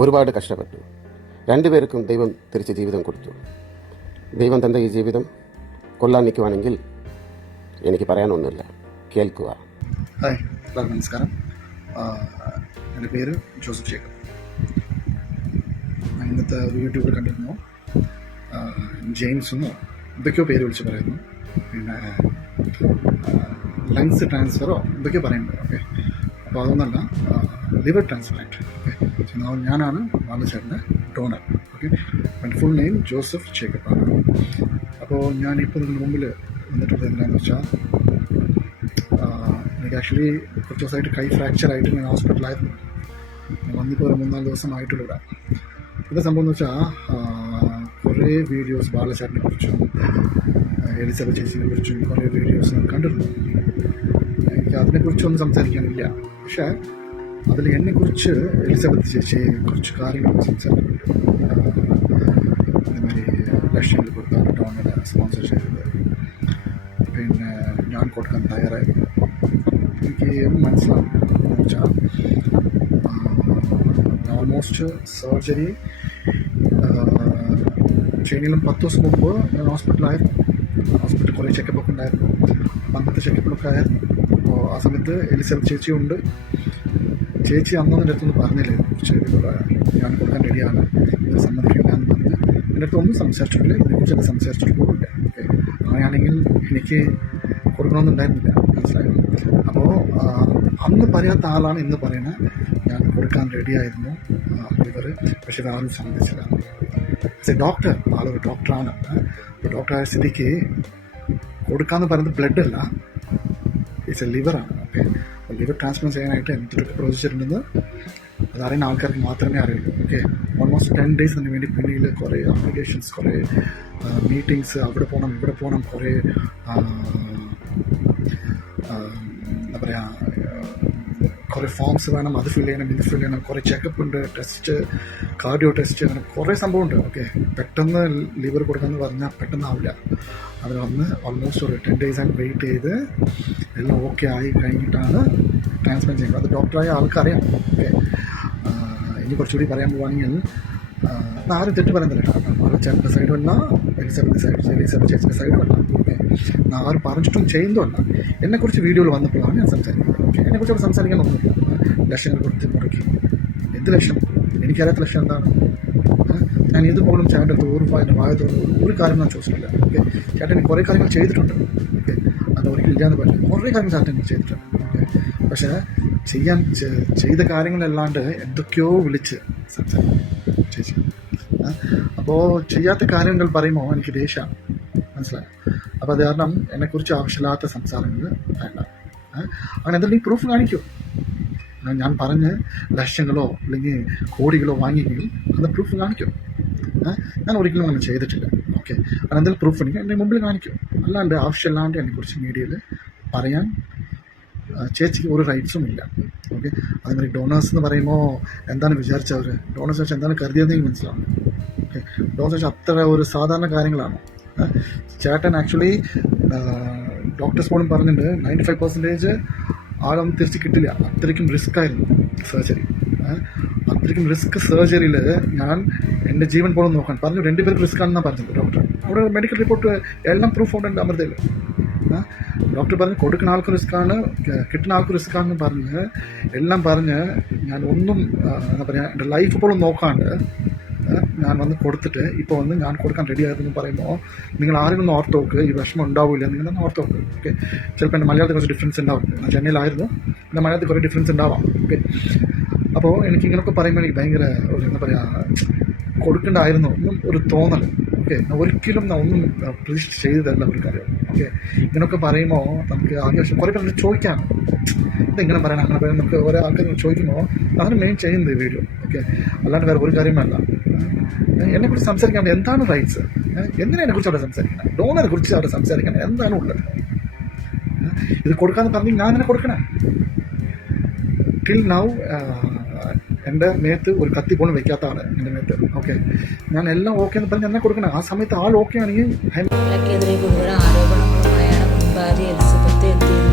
ഒരുപാട് കഷ്ടപ്പെട്ടു. രണ്ടുപേർക്കും ദൈവം തിരിച്ച് ജീവിതം കൊടുത്തു. ദൈവം തന്ന ഈ ജീവിതം കൊല്ലാൻ നിൽക്കുവാണെങ്കിൽ എനിക്ക് പറയാനൊന്നുമില്ല, കേൾക്കുക. ഹായ്, എല്ലാവർക്കും നമസ്കാരം. എൻ്റെ പേര് ജോസഫ് ജേക്കബ്. ഇന്നത്തെ യൂട്യൂബിൽ കണ്ടിരുന്നു ജെയിംസ് എന്നോ എന്തൊക്കെയോ പേര് വിളിച്ച് പറയുന്നു. പിന്നെ ലങ്സ് ട്രാൻസ്ഫറോ എന്തൊക്കെയോ പറയുന്നത്. ഓക്കെ, അപ്പോൾ അതൊന്നല്ല, ലിവർ ട്രാൻസ്പ്ലാന്റ്. ഓക്കെ, ഞാനാണ് ബാലചേട്ടൻ്റെ ഡോണർ. ഓക്കെ, എൻ്റെ ഫുൾ നെയിം ജോസഫ് ജേക്കബ് ആണ്. അപ്പോൾ ഞാനിപ്പോൾ ഇതിന് മുമ്പിൽ വന്നിട്ടുള്ളത് എന്താണെന്ന് വെച്ചാൽ, എനിക്ക് ആക്ച്വലി കുറച്ച് ദിവസമായിട്ട് കൈ ഫ്രാക്ചറായിട്ട് ഞാൻ ഹോസ്പിറ്റലായിരുന്നു. ഞാൻ വന്നിപ്പോൾ ഒരു 3-4 ദിവസമായിട്ടുള്ള ഇവിടെ. എന്താ സംഭവം എന്ന് വെച്ചാൽ, കുറേ വീഡിയോസ് ബാലചേട്ടനെ കുറിച്ചും എലിസബത്ത് ചേച്ചിനെ കുറിച്ചും കുറേ വീഡിയോസ് ഞാൻ കണ്ടിരുന്നു. എനിക്ക് അതിനെക്കുറിച്ചൊന്നും സംസാരിക്കാനില്ല. പക്ഷേ അതിൽ എന്നെക്കുറിച്ച് എലിസബത്ത് ചേച്ചിയെ കുറച്ച് കാര്യങ്ങൾ സംസാരിക്കുന്നുണ്ട്. അതേമാതിരി ലക്ഷങ്ങൾ കൊടുത്താണ് ടോണിനെ സ്പോൺസർ ചെയ്തത്. പിന്നെ ഞാൻ കൊടുക്കാൻ തയ്യാറായിരുന്നു. എനിക്ക് മനസ്സിലാവും എന്ന് വെച്ചാൽ, ഓൾമോസ്റ്റ് സർജറി ചെയ്യുന്നതിനും 10 ദിവസം മുമ്പ് ഞാൻ ഹോസ്പിറ്റലായിരുന്നു. ഹോസ്പിറ്റലിൽ കുറേ ചെക്കപ്പൊക്കെ ഉണ്ടായിരുന്നു. അന്നത്തെ ചെക്കപ്പൊക്കെ ആയിരുന്നു. അപ്പോൾ ആ സമയത്ത് എലിസബത്ത് ചേച്ചിയുണ്ട്. ചേച്ചി അന്നൊന്നും എൻ്റെ അടുത്തൊന്നും പറഞ്ഞില്ലായിരുന്നു. കുറച്ച് ഞാൻ കൊടുക്കാൻ റെഡിയാണ്, ഇത് സമ്മതിക്കില്ല എന്ന് പറഞ്ഞ് എൻ്റെ അടുത്ത് ഒന്നും സംസാരിച്ചിട്ടില്ല. ഇതിനെക്കുറിച്ച് എന്നെ സംസാരിച്ചിട്ട് പോകില്ല. ഓക്കെ, അങ്ങനെയാണെങ്കിൽ എനിക്ക് കൊടുക്കണമെന്നുണ്ടായിരുന്നില്ല. മനസ്സിലായോ? അപ്പോൾ അന്ന് പറയാത്ത ആളാണ് ഇന്ന് പറയുന്നത് ഞാൻ കൊടുക്കാൻ റെഡിയായിരുന്നു ലിവർ. പക്ഷേ ആരും സമ്മതിച്ചില്ല. ഡോക്ടർ, ആളൊരു ഡോക്ടറാണ്. ഡോക്ടറായ സ്ഥിതിക്ക് കൊടുക്കാമെന്ന് പറയുന്നത് ബ്ലഡ് അല്ല, ഇറ്റ്സ് എ ലിവറാണ്. ഓക്കെ, ലിവർ ട്രാൻസ്പ്ലാന്റ് ചെയ്യാനായിട്ട് എന്തൊക്കെ പ്രൊസീജിയർ ഉണ്ടെന്ന് അതറിയുന്ന ആൾക്കാർക്ക് മാത്രമേ അറിയുള്ളൂ. ഓക്കെ, ഓൾമോസ്റ്റ് 10 days അതിന് വേണ്ടി പിന്നിൽ കുറേ ആപ്ലിക്കേഷൻസ്, കുറേ മീറ്റിങ്സ്, അവിടെ പോകണം ഇവിടെ പോകണം, കുറേ എന്താ പറയുക, കുറേ ഫോംസ് വേണം, അത് ഫിൽ ചെയ്യണം, ഇത് ഫിൽ ചെയ്യണം, കുറേ ചെക്കപ്പ് ഉണ്ട്, ടെസ്റ്റ്, കാർഡിയോ ടെസ്റ്റ്, അങ്ങനെ കുറേ സംഭവമുണ്ട്. ഓക്കെ, പെട്ടെന്ന് ലിവർ കൊടുക്കാമെന്ന് പറഞ്ഞാൽ പെട്ടെന്നാവില്ല. അതിന് വന്ന് ഓൾമോസ്റ്റ് ഒരു 10 days ആയിട്ട് വെയിറ്റ് ചെയ്ത് എല്ലാം ഓക്കെ ആയി കഴിഞ്ഞിട്ടാണ് ട്രാൻസ്പ്ലാന്റ് ചെയ്യുന്നത്. അത് ഡോക്ടറായ ആൾക്കറിയാം. ഓക്കെ, ഇനി കുറച്ചുകൂടി പറയാൻ പോവുകയാണെങ്കിൽ, ആരും തെറ്റ് പറയുന്നില്ല. ബാലചേട്ടൻ്റെ സൈഡ് വല്ല, എലിസബത്ത് ചേച്ചിൻ്റെ സൈഡ് വല്ല. ഓക്കെ, ആരും പറഞ്ഞിട്ടും ചെയ്യുന്നതുമല്ല. എന്നെക്കുറിച്ച് വീഡിയോയിൽ വന്നപ്പോഴാണ് ഞാൻ സംസാരിക്കുന്നത്. ഓക്കെ, എന്നെക്കുറിച്ച് അവിടെ സംസാരിക്കാനൊന്നുമില്ല. ലക്ഷങ്ങൾ കൊടുത്ത് മുടക്കി, എന്ത് ലക്ഷം? എനിക്കറിയാത്ത ലക്ഷം എന്താണ്? ഞാൻ ഇതുപോലും ചേട്ടൻ ഒരു കാര്യം ഞാൻ ചോദിച്ചിട്ടില്ല. ഓക്കെ, ചേട്ടൻ കുറേ കാര്യങ്ങൾ ചെയ്തിട്ടുണ്ട്. ഓക്കെ, അത് ഒരിക്കലും ഇല്ലാന്ന് പറ്റില്ല. കുറേ കാര്യങ്ങൾ ചേട്ടൻ ചെയ്തിട്ടുണ്ട്. ഓക്കെ, പക്ഷേ ചെയ്ത കാര്യങ്ങളല്ലാണ്ട് എന്തൊക്കെയോ വിളിച്ച് സംസാരിക്കും ചേച്ചി. അപ്പോൾ ചെയ്യാത്ത കാര്യങ്ങൾ പറയുമ്പോൾ എനിക്ക് ദേഷ്യമാണ്. മനസ്സിലായോ? അപ്പോൾ അത് കാരണം എന്നെക്കുറിച്ച് ആവശ്യമില്ലാത്ത സംസാരങ്ങൾ വേണ്ട. അങ്ങനെ എന്തെങ്കിലും പ്രൂഫ് കാണിക്കൂ. ഞാൻ പറഞ്ഞ് ലക്ഷങ്ങളോ അല്ലെങ്കിൽ കോടികളോ വാങ്ങിയെങ്കിലും അത് പ്രൂഫ് കാണിക്കും. ഞാൻ ഒരിക്കലും അങ്ങനെ ചെയ്തിട്ടില്ല. ഓക്കെ, അതെന്തെങ്കിലും പ്രൂഫ് ഉണ്ടെങ്കിൽ എൻ്റെ മുമ്പിൽ കാണിക്കും. അല്ലാണ്ട് ആവശ്യമില്ലാണ്ട് എന്നെക്കുറിച്ച് മീഡിയയിൽ പറയാൻ ചേച്ചിക്ക് ഒരു റൈറ്റ്സും ഇല്ല. ഓക്കെ, അതേമാതിരി ഡോണേഴ്സ് എന്ന് പറയുമ്പോൾ എന്താണ് വിചാരിച്ചവർ? ഡോണേഴ്സ് വെച്ചാൽ എന്താണ് കരുതിയതെങ്കിൽ മനസ്സിലാവും. ഓക്കെ, ഡോണേഴ്സ് വെച്ചാൽ അത്ര ഒരു സാധാരണ കാര്യങ്ങളാണ്. ചേട്ടൻ ആക്ച്വലി ഡോക്ടേഴ്സ് പോലും പറഞ്ഞിട്ടുണ്ട് 95% ആളൊന്നും തിരിച്ച് കിട്ടില്ല. അത്രയ്ക്കും റിസ്ക് ആയിരുന്നു സർജറി. അത്രയ്ക്കും റിസ്ക് സർജറിയിൽ ഞാൻ എൻ്റെ ജീവൻ പോലും നോക്കാൻ പറഞ്ഞു. 2 പേർക്ക് റിസ്ക് ആണെന്നാണ് പറഞ്ഞത് ഡോക്ടർ. അവിടെ മെഡിക്കൽ റിപ്പോർട്ട് എല്ലാം പ്രൂഫ് ഉണ്ട് അമൃതയിൽ. ഡോക്ടർ പറഞ്ഞ് കൊടുക്കുന്ന ആൾക്ക് റിസ്ക്കാണ്, കിട്ടുന്ന ആൾക്ക് റിസ്ക്കാണെന്ന് പറഞ്ഞ് എല്ലാം പറഞ്ഞ് ഞാൻ ഒന്നും എന്താ പറയുക, എൻ്റെ ലൈഫ് പോലും നോക്കാണ്ട് ഞാൻ വന്ന് കൊടുത്തിട്ട് ഇപ്പോൾ വന്ന് ഞാൻ കൊടുക്കാൻ റെഡി ആയതെന്ന് പറയുമ്പോൾ നിങ്ങൾ ആരെങ്കിലും ഒന്ന് ഓർത്ത് നോക്ക്. ഈ വിഷമം ഉണ്ടാവില്ല, നിങ്ങളൊന്ന് ഓർത്ത് നോക്ക്. ഓക്കെ, ചിലപ്പോൾ എൻ്റെ മലയാളത്തിൽ കുറച്ച് ഡിഫറൻസ് ഉണ്ടാവും. ഞാൻ ചെന്നൈയിലായിരുന്നു, എൻ്റെ മലയാളത്തിൽ കുറേ ഡിഫറൻസ് ഉണ്ടാവാം. ഓക്കെ, അപ്പോൾ എനിക്ക് ഇങ്ങനെയൊക്കെ പറയുമ്പോൾ എനിക്ക് ഭയങ്കര ഒരു എന്താ പറയുക, കൊടുക്കേണ്ടായിരുന്നു ഒന്നും ഒരു തോന്നൽ. ഓക്കെ, ഒരിക്കലും ഒന്നും പ്രതീക്ഷിച്ച് ചെയ്തതല്ല ഒരു കാര്യം. ഓക്കെ, ഇങ്ങനെയൊക്കെ പറയുമ്പോൾ നമുക്ക് ആവശ്യം കുറേ പേര് ചോദിക്കാം, ഇതെങ്ങനെ പറയണം അങ്ങനെ പറയാം. നമുക്ക് ഓരോ ആൾക്കാർ ചോദിക്കുമ്പോൾ അതിന് മെയിൻ ചെയ്യുന്നത് വീഡിയോ. ഓക്കെ, അല്ലാണ്ട് വേറെ ഒരു കാര്യമല്ല. എന്നെക്കുറിച്ച് സംസാരിക്കാൻ എന്താണ് റൈറ്റ്സ്? എന്തിനാ എന്നെക്കുറിച്ച് അവിടെ സംസാരിക്കണം? ഡോണറെ കുറിച്ച് അവിടെ സംസാരിക്കണം എന്താണ് ഉള്ളത്? ഇത് കൊടുക്കാമെന്ന് പറഞ്ഞ് ഞാൻ തന്നെ കൊടുക്കണം. ടിൽ നൗ എൻ്റെ മേത്ത് ഒരു കത്തി പോലും വെക്കാത്ത ആള് എൻ്റെ മേത്ത്. ഓക്കെ, ഞാൻ എല്ലാം ഓക്കെ എന്ന് പറഞ്ഞ് എന്നെ കൊടുക്കണം. ആ സമയത്ത് ആൾ ഓക്കെ ആണെങ്കിൽ ആരോപണങ്ങളുമായാണ് ഭാര്യ എലിസബത്ത് എത്തിയത്.